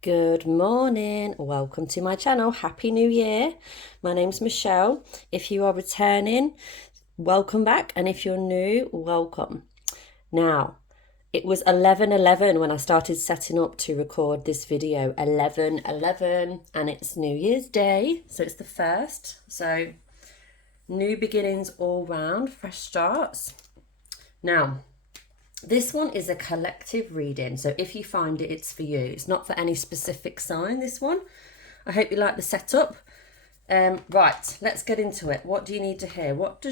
Good morning. Welcome to my channel. Happy New Year. My name's Michelle. If you are returning, welcome back. And if you're new, welcome. Now, it was 11:11 when I started setting up to record this video. 11:11, and it's New Year's Day. So it's the first. So new beginnings all round, fresh starts. Now, this one is a collective reading, so if you find it, it's for you. It's not for any specific sign, this one. I hope you like the setup. Right, let's get into it. What do you need to hear? What do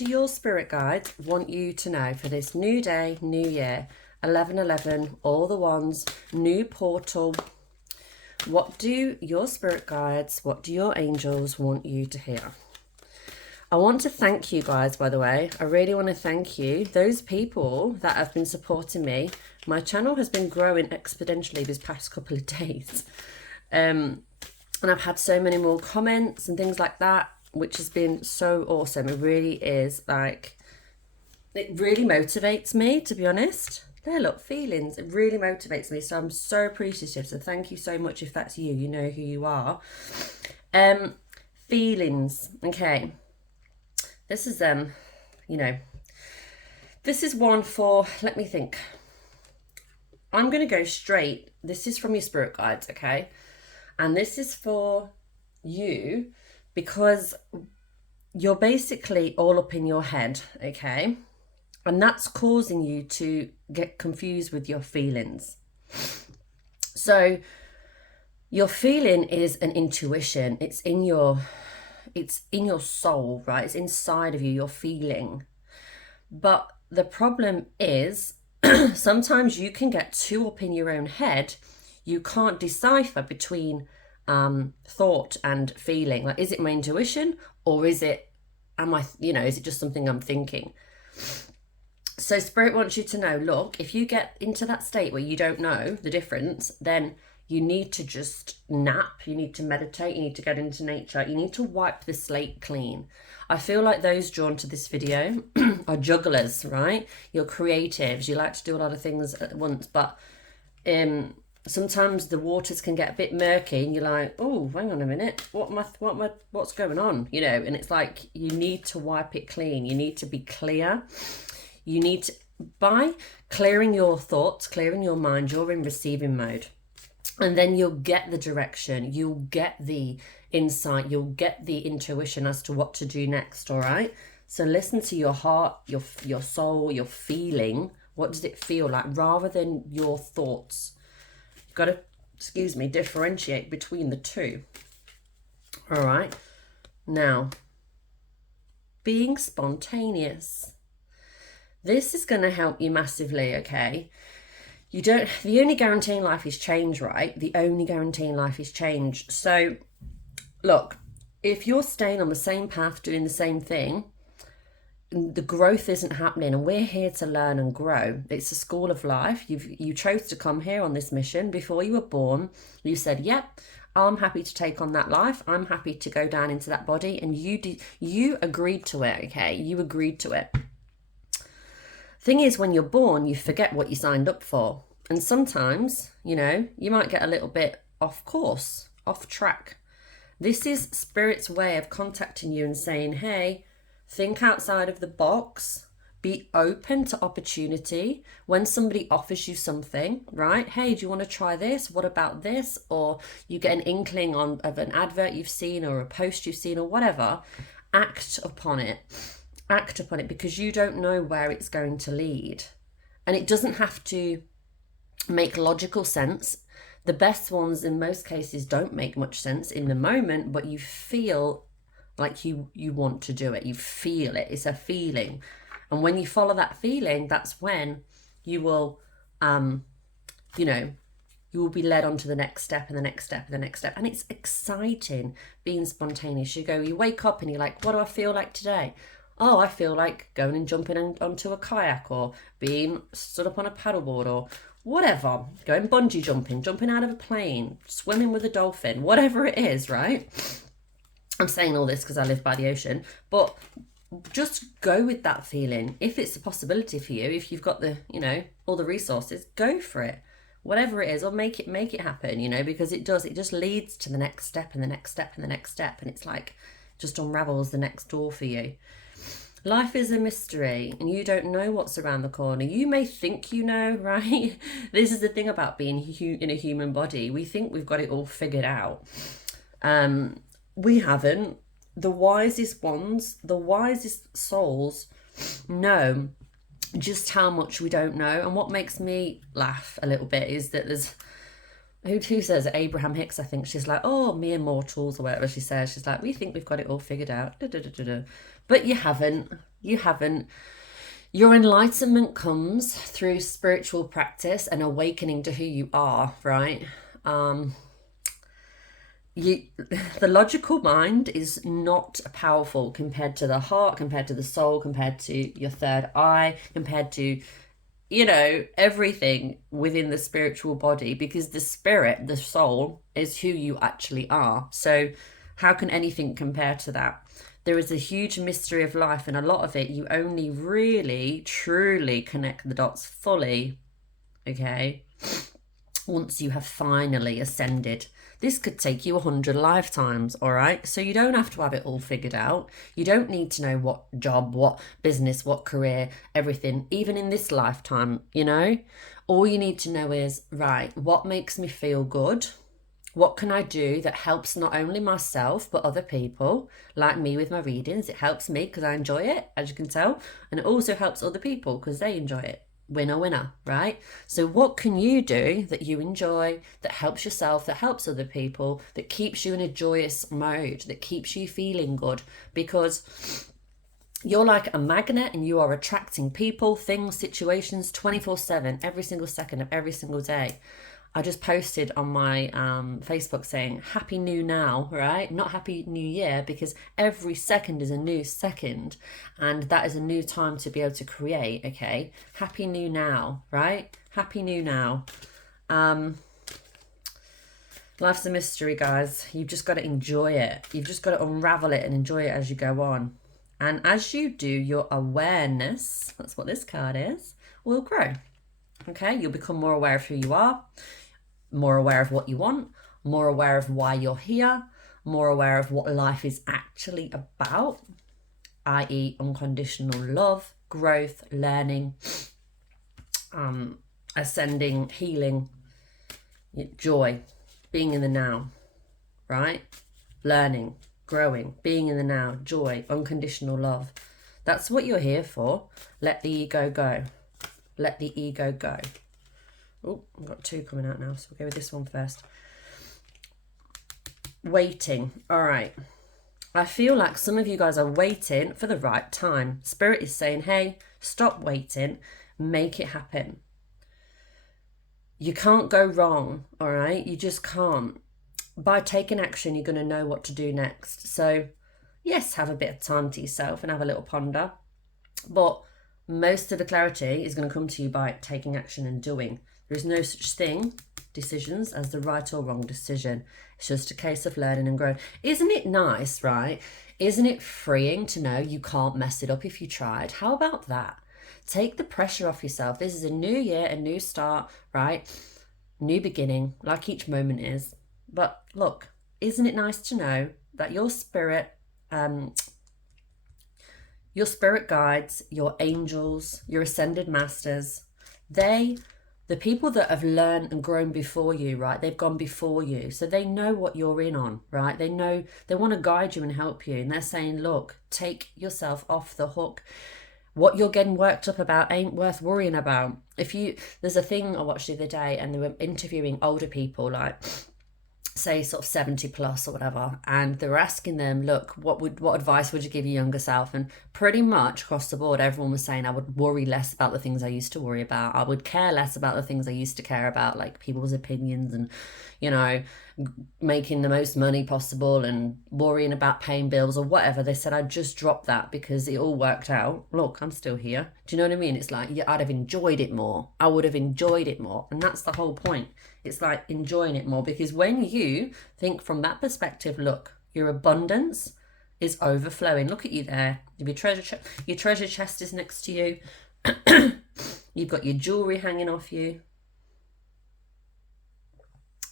your spirit guides want you to know for this new day, new year, 11:11, all the ones, new portal? What do your spirit guides, what do your angels want you to hear? I want to thank you guys, by the way. I really want to thank you. Those people that have been supporting me. My channel has been growing exponentially this past couple of days. And I've had so many more comments and things like that, which has been so awesome. It really is it really motivates me, to be honest. There, look, feelings. It really motivates me. So I'm so appreciative. So thank you so much. If that's you, you know who you are. Feelings. Okay. This is, this is one for, let me think. I'm going to go straight. This is from your spirit guides, okay? And this is for you because you're basically all up in your head, okay? And that's causing you to get confused with your feelings. So your feeling is an intuition. It's in your soul, right? It's inside of you, you're feeling. But the problem is sometimes you can get too up in your own head. You can't decipher between thought and feeling. Like, is it my intuition or is it just something I'm thinking? So Spirit wants you to know, look, if you get into that state where you don't know the difference, then you need to just nap, you need to meditate, you need to get into nature, you need to wipe the slate clean. I feel like those drawn to this video are jugglers, right? You're creatives, you like to do a lot of things at once, but sometimes the waters can get a bit murky and you're like, oh, hang on a minute, what's going on? You know, and it's like you need to wipe it clean, you need to be clear. You need to, by clearing your thoughts, clearing your mind, you're in receiving mode. And then you'll get the direction, you'll get the insight, you'll get the intuition as to what to do next, all right? So listen to your heart, your soul, your feeling. What does it feel like rather than your thoughts? You've got to, differentiate between the two. All right? Now, being spontaneous. This is going to help you massively, okay? The only guarantee in life is change, right? The only guarantee in life is change. So, look, if you're staying on the same path, doing the same thing, the growth isn't happening, and we're here to learn and grow. It's a school of life. You chose to come here on this mission. Before you were born, you said, yep, I'm happy to take on that life. I'm happy to go down into that body. And you agreed to it, okay? You agreed to it. Thing is, when you're born, you forget what you signed up for. And sometimes, you might get a little bit off course, off track. This is Spirit's way of contacting you and saying, hey, think outside of the box, be open to opportunity. When somebody offers you something, right? Hey, do you want to try this? What about this? Or you get an inkling of an advert you've seen or a post you've seen or whatever, act upon it. Act upon it, because you don't know where it's going to lead. And it doesn't have to make logical sense. The best ones in most cases don't make much sense in the moment, but you feel like you want to do it. You feel it. It's a feeling. And when you follow that feeling, that's when you will, you will be led on to the next step and the next step and the next step. And it's exciting being spontaneous. You wake up and you're like, what do I feel like today? Oh, I feel like going and jumping onto a kayak, or being stood up on a paddleboard, or whatever, going bungee jumping out of a plane, swimming with a dolphin, whatever it is, right? I'm saying all this because I live by the ocean, but just go with that feeling. If it's a possibility for you, if you've got the, all the resources, go for it. whatever it is, or make it happen, you know, because it just leads to the next step and the next step and the next step, and it's like just unravels the next door for you. Life is a mystery, and you don't know what's around the corner. You may think you know, right? This is the thing about being in a human body. We think we've got it all figured out. We haven't. The wisest ones, the wisest souls know just how much we don't know. And what makes me laugh a little bit is that there's, who says it? Abraham Hicks, I think. She's like, oh, mere mortals, or whatever she says. She's like, we think we've got it all figured out. Da, da, da, da, da. But you haven't. You haven't. Your enlightenment comes through spiritual practice and awakening to who you are, right? The logical mind is not powerful compared to the heart, compared to the soul, compared to your third eye, compared to, you know, everything within the spiritual body, because the spirit, the soul, is who you actually are. So how can anything compare to that? There is a huge mystery of life, and a lot of it you only really truly connect the dots fully, okay, once you have finally ascended. This could take you 100 lifetimes, all right? So you don't have to have it all figured out. You don't need to know what job, what business, what career, everything, even in this lifetime, you know? All you need to know is, right, what makes me feel good? What can I do that helps not only myself, but other people, like me with my readings? It helps me because I enjoy it, as you can tell. And it also helps other people because they enjoy it. Winner, winner, right? So what can you do that you enjoy, that helps yourself, that helps other people, that keeps you in a joyous mode, that keeps you feeling good? Because you're like a magnet, and you are attracting people, things, situations 24/7, every single second of every single day. I just posted on my Facebook saying, Happy New Now, right? Not Happy New Year, because every second is a new second. And that is a new time to be able to create, okay? Happy New Now, right? Happy New Now. Life's a mystery, guys. You've just got to enjoy it. You've just got to unravel it and enjoy it as you go on. And as you do, your awareness, that's what this card is, will grow. Okay? You'll become more aware of who you are, more aware of what you want, more aware of why you're here, more aware of what life is actually about, i.e. unconditional love, growth, learning, ascending, healing, joy, being in the now, right? Learning, growing, being in the now, joy, unconditional love. That's what you're here for. Let the ego go. Let the ego go. Oh, I've got two coming out now, so we'll go with this one first. Waiting. All right. I feel like some of you guys are waiting for the right time. Spirit is saying, hey, stop waiting. Make it happen. You can't go wrong, all right? You just can't. By taking action, you're going to know what to do next. So, yes, have a bit of time to yourself and have a little ponder. But most of the clarity is going to come to you by taking action and doing. There is no such thing, decisions, as the right or wrong decision. It's just a case of learning and growing. Isn't it nice, right? Isn't it freeing to know you can't mess it up if you tried? How about that? Take the pressure off yourself. This is a new year, a new start, right? New beginning, like each moment is. But look, isn't it nice to know that your spirit guides, your angels, your ascended masters, the people that have learned and grown before you, right? They've gone before you. So they know what you're in on, right? They know, they want to guide you and help you. And they're saying, look, take yourself off the hook. What you're getting worked up about ain't worth worrying about. There's a thing I watched the other day, and they were interviewing older people, like say sort of 70 plus or whatever, and they were asking them, look, what advice would you give your younger self? And pretty much across the board, everyone was saying, I would worry less about the things I used to worry about. I would care less about the things I used to care about, like people's opinions and, you know, making the most money possible and worrying about paying bills or whatever. They said, I'd just drop that because it all worked out. Look, I'm still here. Do you know what I mean? It's like, yeah, I'd have enjoyed it more. I would have enjoyed it more. And that's the whole point. It's like enjoying it more, because when you think from that perspective, look, your abundance is overflowing. Look at you there. Your treasure chest is next to you. You've got your jewelry hanging off you.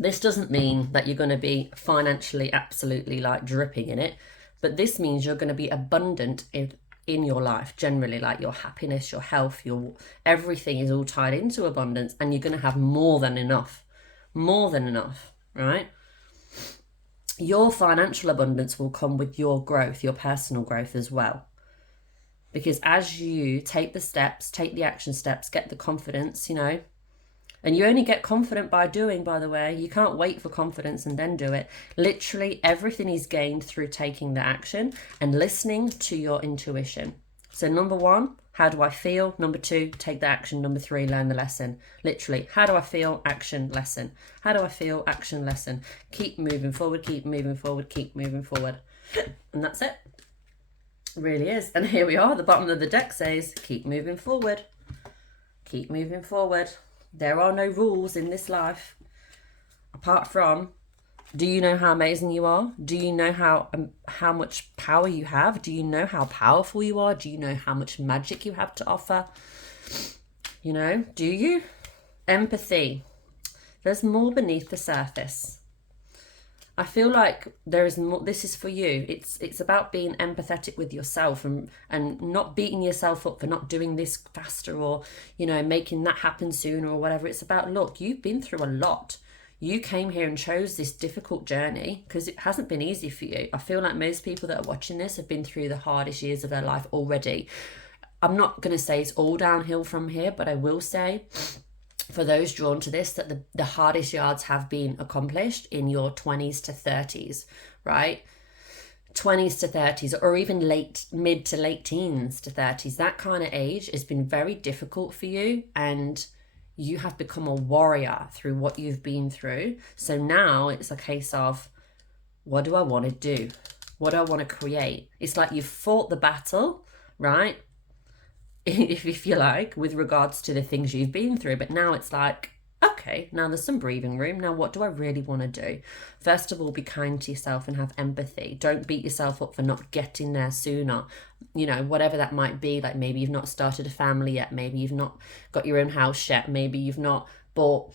This doesn't mean that you're going to be financially absolutely like dripping in it, but this means you're going to be abundant in your life generally, like your happiness, your health, your everything is all tied into abundance, and you're going to have more than enough, right? Your financial abundance will come with your growth, your personal growth as well. Because as you take the steps, take the action steps, get the confidence, and you only get confident by doing, by the way. You can't wait for confidence and then do it. Literally everything is gained through taking the action and listening to your intuition. So number 1, how do I feel? Number 2, take the action. Number 3, learn the lesson. Literally, how do I feel? Action, lesson. How do I feel? Action, lesson. Keep moving forward, keep moving forward, keep moving forward. And that's it. It really is. And here we are. The bottom of the deck says, keep moving forward. Keep moving forward. There are no rules in this life apart from, do you know how amazing you are? Do you know how much power you have? Do you know how powerful you are? Do you know how much magic you have to offer? Do you? Empathy. There's more beneath the surface. I feel like there is more. This is for you. It's about being empathetic with yourself and not beating yourself up for not doing this faster or, making that happen sooner or whatever. It's about, look, you've been through a lot. You came here and chose this difficult journey because it hasn't been easy for you. I feel like most people that are watching this have been through the hardest years of their life already. I'm not going to say it's all downhill from here, but I will say, for those drawn to this, that the hardest yards have been accomplished in your 20s to 30s, right? 20s to 30s, or even mid to late teens to 30s. That kind of age has been very difficult for you, and you have become a warrior through what you've been through. So now it's a case of, what do I want to do? What do I want to create? It's like you've fought the battle, right? If you like, with regards to the things you've been through. But now it's like, okay, now there's some breathing room. Now what do I really want to do? First of all, be kind to yourself and have empathy. Don't beat yourself up for not getting there sooner. Whatever that might be. Like maybe you've not started a family yet. Maybe you've not got your own house yet. Maybe you've not bought,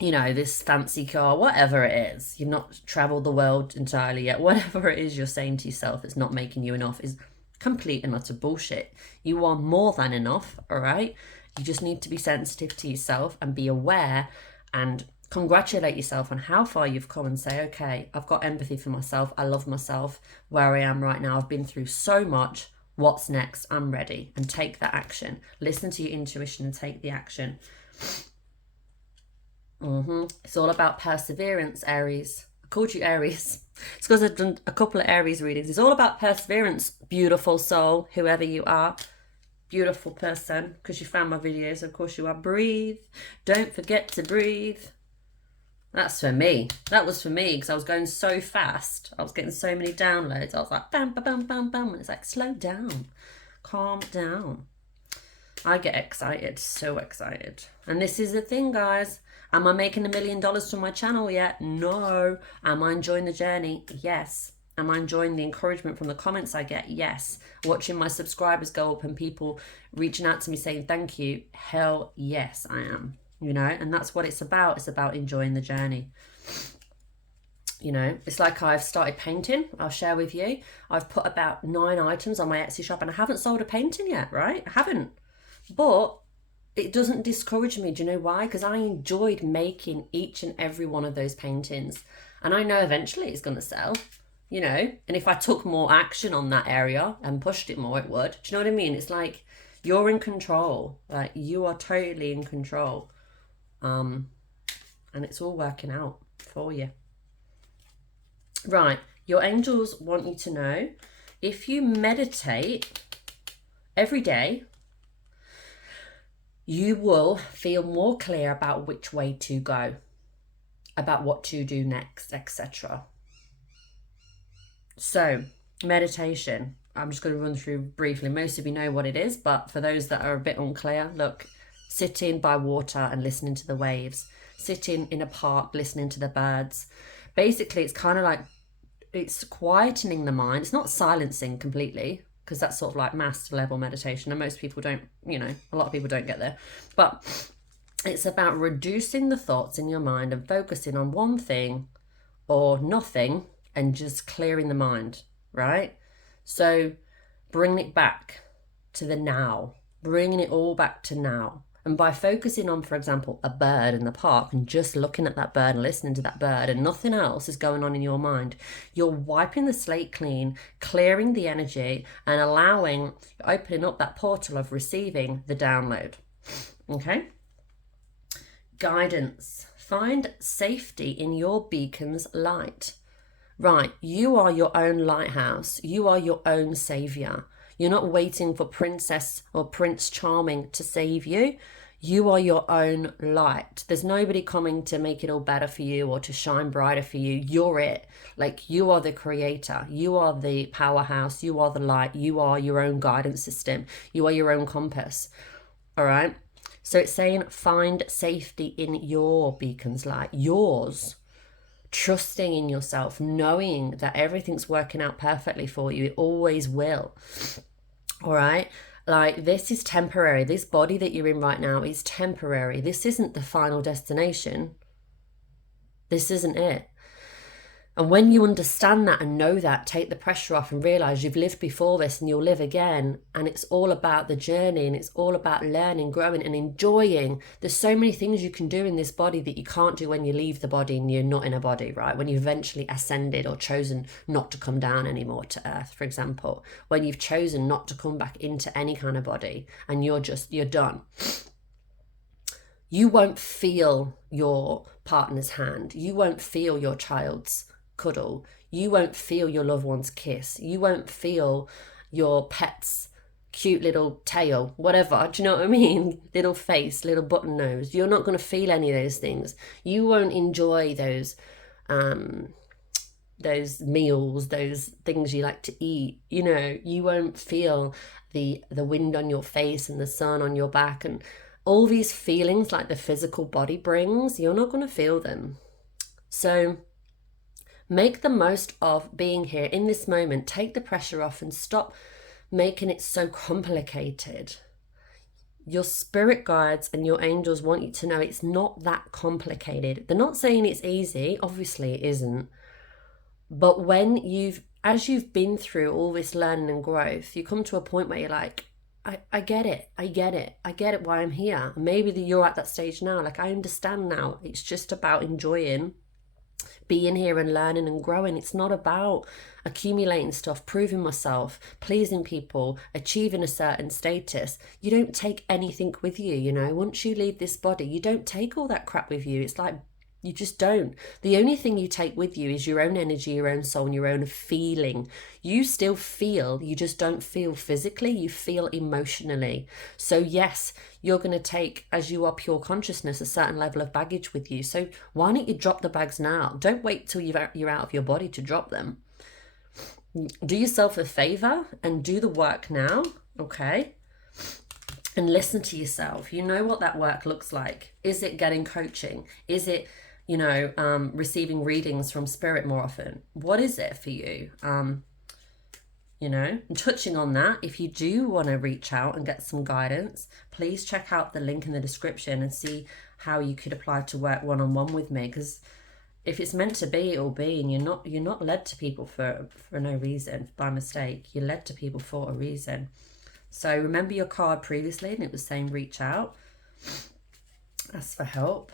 this fancy car, whatever it is. You've not traveled the world entirely yet. Whatever it is you're saying to yourself that's not making you enough is complete and utter bullshit. You are more than enough, all right? You just need to be sensitive to yourself and be aware and congratulate yourself on how far you've come and say, okay, I've got empathy for myself. I love myself where I am right now. I've been through so much. What's next? I'm ready. And take that action. Listen to your intuition and take the action. It's all about perseverance, Aries. I called you Aries. It's because I've done a couple of Aries readings. It's all about perseverance, beautiful soul, whoever you are. Beautiful person, because you found my videos. Of course you are. Breathe. Don't forget to breathe. That's for me. That was for me because I was going so fast. I was getting so many downloads. I was like, bam, bam, bam, bam, bam. And it's like, slow down. Calm down. I get excited. So excited. And this is the thing, guys. Am I making $1 million from my channel yet? No. Am I enjoying the journey? Yes. Am I enjoying the encouragement from the comments I get? Yes. Watching my subscribers go up and people reaching out to me saying thank you? Hell yes, I am. And that's what it's about. It's about enjoying the journey. It's like I've started painting. I'll share with you. I've put about 9 items on my Etsy shop and I haven't sold a painting yet, right? I haven't. But it doesn't discourage me. Do you know why? Because I enjoyed making each and every one of those paintings. And I know eventually it's going to sell, and if I took more action on that area and pushed it more, it would. Do you know what I mean? It's like you're in control. Like you are totally in control. And it's all working out for you. Right. Your angels want you to know, if you meditate every day, you will feel more clear about which way to go, about what to do next, etc. So, meditation. I'm just going to run through briefly. Most of you know what it is, but for those that are a bit unclear, look, sitting by water and listening to the waves, sitting in a park, listening to the birds. Basically, it's kind of like, it's quietening the mind. It's not silencing completely, because that's sort of like master level meditation, and most people don't, a lot of people don't get there. But It's about reducing the thoughts in your mind and focusing on one thing or nothing and just clearing the mind, right? So bringing it back to the now, bringing it all back to now. And by focusing on, for example, a bird in the park and just looking at that bird and listening to that bird and nothing else is going on in your mind, you're wiping the slate clean, clearing the energy and opening up that portal of receiving the download. Okay? Guidance. Find safety in your beacon's light. Right, you are your own lighthouse. You are your own savior. You're not waiting for Princess or Prince Charming to save you. You are your own light. There's nobody coming to make it all better for you or to shine brighter for you. You're it. Like, you are the creator. You are the powerhouse. You are the light. You are your own guidance system. You are your own compass. All right? So it's saying find safety in your beacon's light, yours. Trusting in yourself, knowing that everything's working out perfectly for you. It always will. All right? Like, this is temporary. This body that you're in right now is temporary. This isn't the final destination. This isn't it. And when you understand that and know that, take the pressure off and realize you've lived before this and you'll live again. And it's all about the journey and it's all about learning, growing and enjoying. There's so many things you can do in this body that you can't do when you leave the body and you're not in a body, right? When you've eventually ascended or chosen not to come down anymore to earth, for example. When you've chosen not to come back into any kind of body and you're done. You won't feel your partner's hand. You won't feel your child's cuddle. You won't feel your loved one's kiss. You won't feel your pet's cute little tail, whatever. Do you know what I mean? Little face, little button nose. You're not going to feel any of those things. You won't enjoy those meals, those things you like to eat. You know, you won't feel the wind on your face and the sun on your back and all these feelings like the physical body brings. You're not going to feel them. So make the most of being here in this moment. Take the pressure off and stop making it so complicated. Your spirit guides and your angels want you to know it's not that complicated. They're not saying it's easy. Obviously it isn't. But as you've been through all this learning and growth, you come to a point where you're like, I get it. I get it why I'm here. Maybe you're at that stage now. Like, I understand now. It's just about enjoying being here and learning and growing. It's not about accumulating stuff, proving myself, pleasing people, achieving a certain status. You don't take anything with you, you know. Once you leave this body, you don't take all that crap with you. It's like, you just don't. The only thing you take with you is your own energy, your own soul, and your own feeling. You still feel, you just don't feel physically, you feel emotionally. So yes, you're going to take, as you are pure consciousness, a certain level of baggage with you. So why don't you drop the bags now? Don't wait till you're out of your body to drop them. Do yourself a favor and do the work now, okay? And listen to yourself. You know what that work looks like. Is it getting coaching? Is it, receiving readings from spirit more often? What is it for you? And touching on that, if you do want to reach out and get some guidance, please check out the link in the description and see how you could apply to work one-on-one with me. Because if it's meant to be, it'll be, and you're not led to people for no reason, by mistake. You're led to people for a reason. So remember your card previously, and it was saying reach out. Ask for help.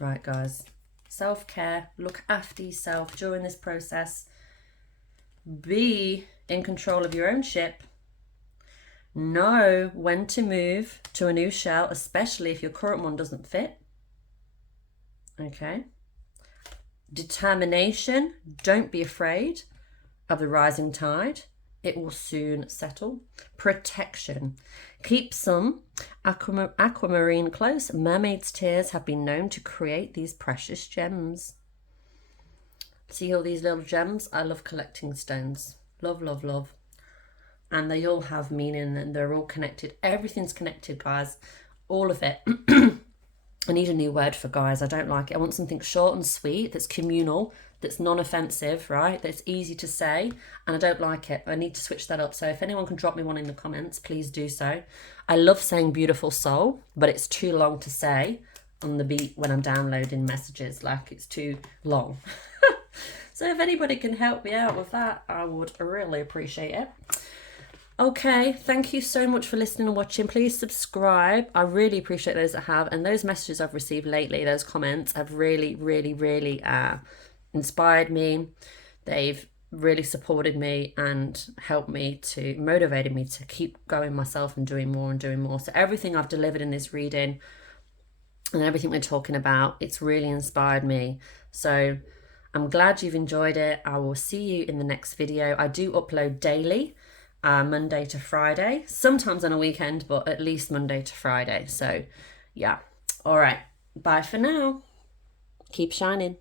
Right, guys. Self-care. Look after yourself during this process. Be in control of your own ship. Know when to move to a new shell, especially if your current one doesn't fit. Okay. Determination. Don't be afraid of the rising tide. It will soon settle. Protection. Keep some aquamarine close. Mermaid's tears have been known to create these precious gems. See all these little gems? I love collecting stones. Love, love, love. And they all have meaning and they're all connected. Everything's connected, guys. All of it. I need a new word for guys. I don't like it. I want something short and sweet, that's communal, that's non-offensive, right? That's easy to say, and I don't like it. I need to switch that up. So if anyone can drop me one in the comments, please do so. I love saying beautiful soul, but it's too long to say on the beat when I'm downloading messages. Like, it's too long. So if anybody can help me out with that, I would really appreciate it. Okay, thank you so much for listening and watching. Please subscribe. I really appreciate those that have, and those messages I've received lately, those comments have really, really, really inspired me. They've really supported me and helped me, to motivated me to keep going myself and doing more and doing more. So everything I've delivered in this reading and everything we're talking about, it's really inspired me. So I'm glad you've enjoyed it. I will see you in the next video. I do upload daily, Monday to Friday, sometimes on a weekend, but at least Monday to Friday. So yeah, all right, bye for now. Keep shining.